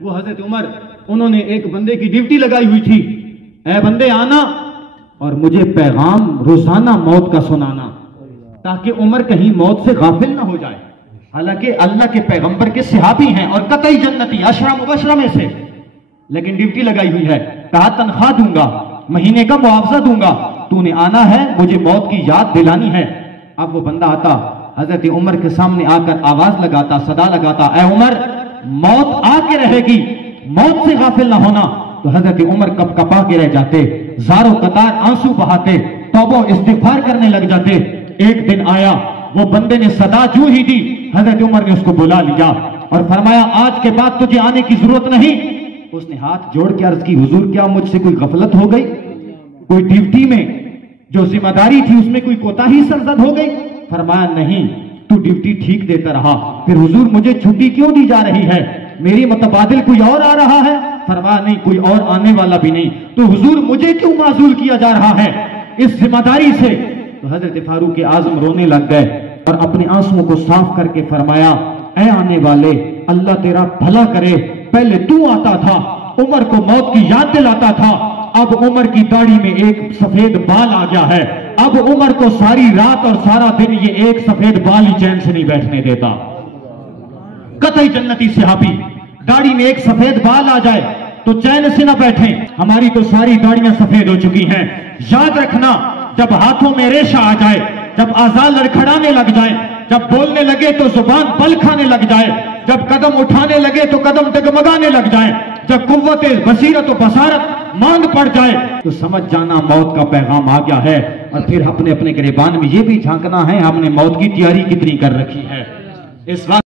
وہ حضرت عمر، انہوں نے ایک بندے کی ڈیوٹی لگائی ہوئی تھی، اے بندے آنا اور مجھے پیغام روزانہ موت کا سنانا، تاکہ عمر کہیں موت سے غافل نہ ہو جائے۔ حالانکہ اللہ کے پیغمبر کے صحابی ہیں اور قطعی جنتی، عشرہ مبشرہ میں سے، لیکن ڈیوٹی لگائی ہوئی ہے، کہا تنخواہ دوں گا، مہینے کا معاوضہ دوں گا، تو نے آنا ہے، مجھے موت کی یاد دلانی ہے۔ اب وہ بندہ آتا، حضرت عمر کے سامنے آ کر آواز لگاتا، صدا لگاتا، اے عمر موت آ کے رہے گی، موت سے غافل نہ ہونا۔ تو حضرت عمر کپ کپا کے رہ جاتے، زاروں قطار آنسو بہاتے، توبہ استغفار کرنے لگ جاتے۔ ایک دن آیا، وہ بندے نے صدا جو ہی دی، حضرت عمر نے اس کو بلا لیا اور فرمایا آج کے بعد تجھے آنے کی ضرورت نہیں۔ اس نے ہاتھ جوڑ کے عرض کی، حضور کیا مجھ سے کوئی غفلت ہو گئی؟ کوئی ڈیوٹی میں جو ذمہ داری تھی اس میں کوئی کوتاہی سرزد ہو گئی؟ فرمایا نہیں، تو ڈیوٹی ٹھیک دیتا رہا، پھر حضور مجھے چھٹی کیوں دی جا رہی ہے؟ میری متبادل کوئی اور آ رہا ہے؟ فرمایا نہیں، کوئی اور آنے والا بھی نہیں، تو حضور مجھے کیوں معزول کیا جا رہا ہے اس ذمہ داری سے؟ تو حضرت فاروق اعظم رونے لگ گئے اور اپنے آنسوؤں کو صاف کر کے فرمایا، اے آنے والے، اللہ تیرا بھلا کرے، پہلے تو آتا تھا، عمر کو موت کی یاد دلاتا تھا، اب عمر کی داڑھی میں ایک سفید بال آ گیا ہے، اب عمر کو ساری رات اور سارا دن یہ ایک سفید بال ہی چین سے نہیں بیٹھنے دیتا۔ قطعی جنتی صحابی، داڑھی میں ایک سفید بال آ جائے تو چین سے نہ بیٹھیں۔ ہماری تو ساری داڑیاں سفید ہو چکی ہیں۔ یاد رکھنا، جب ہاتھوں میں ریشہ آ جائے، جب اعضاء لڑکھڑانے لگ جائیں، جب بولنے لگے تو زبان بل کھانے لگ جائے، جب قدم اٹھانے لگے تو قدم ڈگمگانے لگ جائیں، جب قوت بصیرت و بصارت مانگ پڑ جائے تو سمجھ جانا موت کا پیغام آ گیا ہے۔ اور پھر اپنے اپنے گریبان میں یہ بھی جھانکنا ہے ہم نے موت کی تیاری کتنی کر رکھی ہے۔ اس وقت